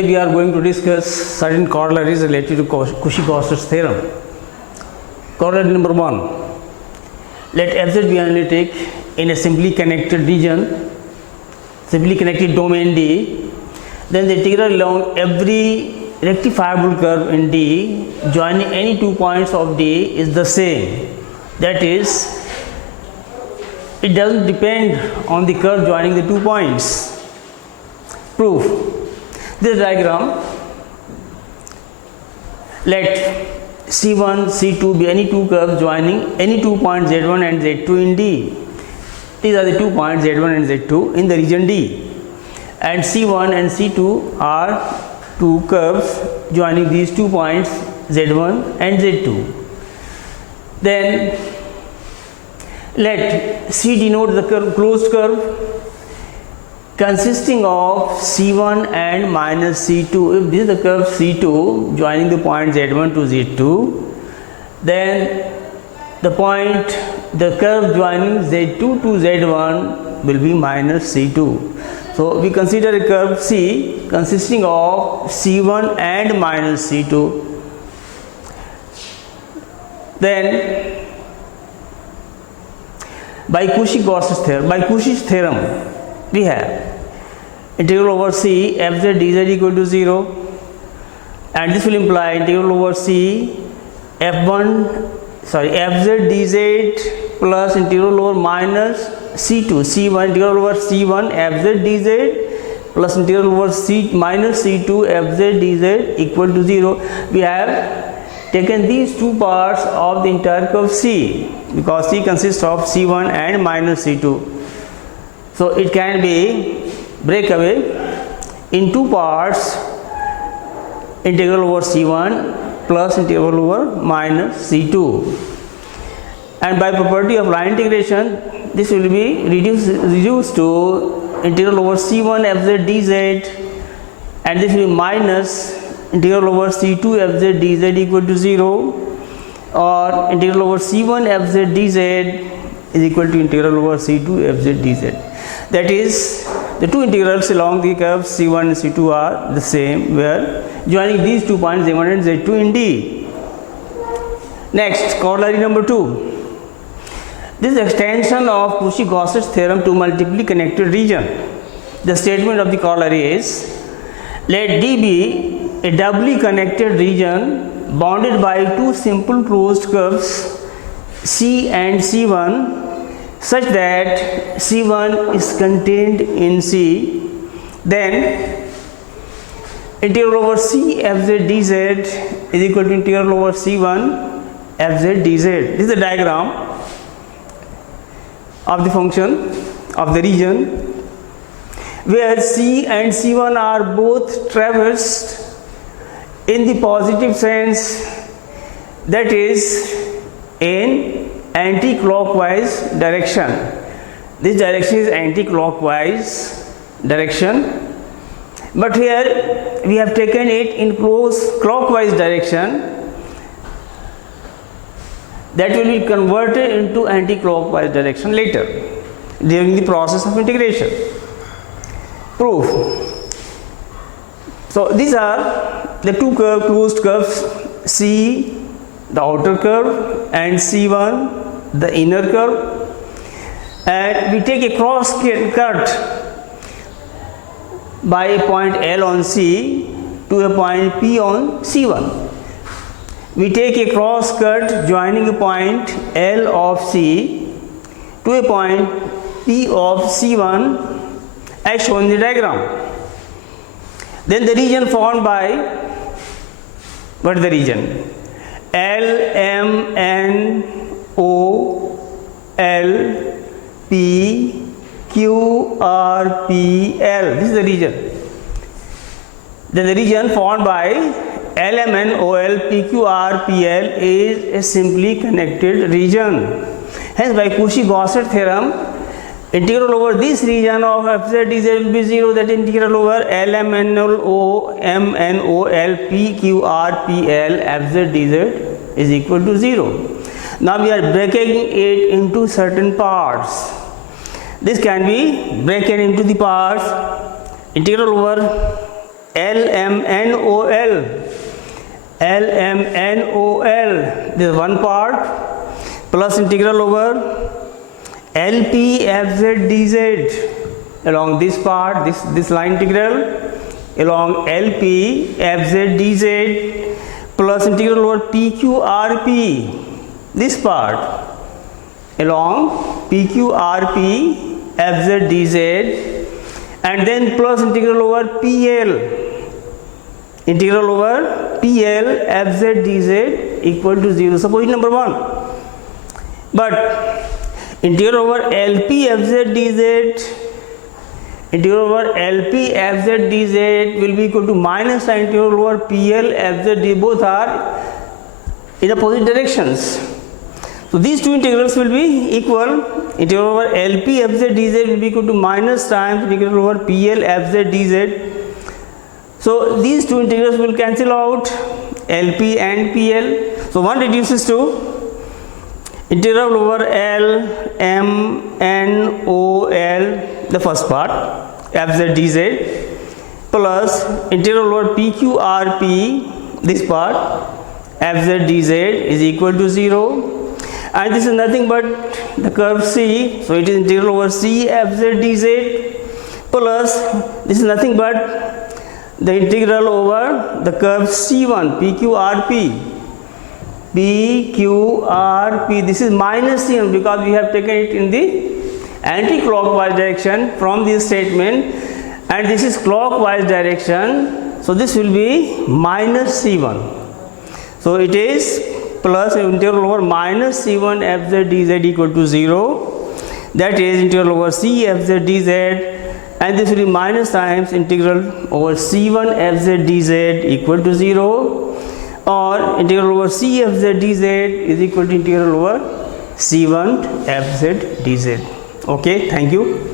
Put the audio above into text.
We are going to discuss certain corollaries related to Cauchy Gaursat theorem. Corollary number 1. Let fz be analytic in a simply connected region, simply connected domain D, then the integral along every rectifiable curve in D joining any 2 points of D is the same. That is, it doesn't depend on the curve joining the 2 points. Proof. This diagram, let C1, C2 be any 2 curves joining any 2 points Z1 and Z2 in D. These are the 2 points Z1 and Z2 in the region D. And C1 and C2 are 2 curves joining these 2 points Z1 and Z2. Then let C denote the closed curve consisting of C1 and minus C2. If this is the curve C2 joining the point Z1 to Z2, then the curve joining Z2 to Z1 will be minus C2. So we consider a curve C consisting of C1 and minus C2. Then by Cauchy's theorem, we have integral over C fz dz equal to 0, and this will imply integral over C fz dz plus integral over minus C1 integral over C1 fz dz plus integral over minus C2 fz dz equal to 0. We have taken these 2 parts of the entire curve C because C consists of C1 and minus C2. So it can be break away in 2 parts, integral over C1 plus integral over minus C2. And by property of line integration, this will be reduced to integral over C1 fz dz, and this will be minus integral over C2 fz dz equal to 0, or integral over C1 fz dz is equal to integral over C2 fz dz. That is, the 2 integrals along the curve C1 and C2 are the same, where joining these 2 points Z1 and Z2 in D. Next, corollary number 2. This is extension of Cauchy Gaursat theorem to multiply connected region. The statement of the corollary is, let D be a doubly connected region bounded by 2 simple closed curves C and C1, such that C1 is contained in C, then integral over C fz dz is equal to integral over C1 fz dz. This is the diagram of the function of the region where C and C1 are both traversed in the positive sense, that is in anti-clockwise direction. This direction is anti-clockwise direction, but here we have taken it in clockwise direction, that will be converted into anti-clockwise direction later during the process of integration. Proof. So these are the 2 closed curves, C the outer curve and C1 the inner curve, and we take a cross cut by a point L on C to a point P on C1. We take a cross cut joining a point L of C to a point P of C1 as shown in the diagram. Then the region formed by, what is the region? L, M, N, O, L, P, Q, R, P, L. This is the region. Then the region formed by L, M, N, O, L, P, Q, R, P, L is a simply connected region. Hence, by Cauchy Gaursat theorem, integral over this region of fz dz will be 0, that integral over L, M, N, O, M, N, O, L, P, Q, R, P, L, fz dz is equal to 0. Now we are breaking it into certain parts. This can be broken into the parts integral over LMNOL, LMNOL, this is one part, plus integral over LPFZDZ along this part, this line integral along LPFZDZ, plus integral over PQRP, this part along PQRPFZDZ, and then plus integral over PL, integral over PLFZDZ equal to 0. Suppose number 1. But integral over LPFZDZ, integral over LPFZDZ will be equal to minus sign integral over PLFZD. Both are in opposite directions. So these two integrals will be equal. Integral over LPFZDZ will be equal to minus times integral over PLFZDZ. So these two integrals will cancel out, LP and PL. So one reduces to integral over LMNOL, the first part, FZDZ, plus integral over PQRP, this part, FZDZ is equal to 0. And this is nothing but the curve C, so it is integral over C FZDZ, plus this is nothing but the integral over the curve C1 PQRP, this is minus C1 because we have taken it in the anti-clockwise direction from this statement, and this is clockwise direction, so this will be minus C1. So it is plus integral over minus C1 FZDZ equal to 0, that is integral over C FZDZ, and this will be minus times integral over C1 FZDZ equal to 0, or integral over C FZDZ is equal to integral over C1 FZDZ. Okay, thank you.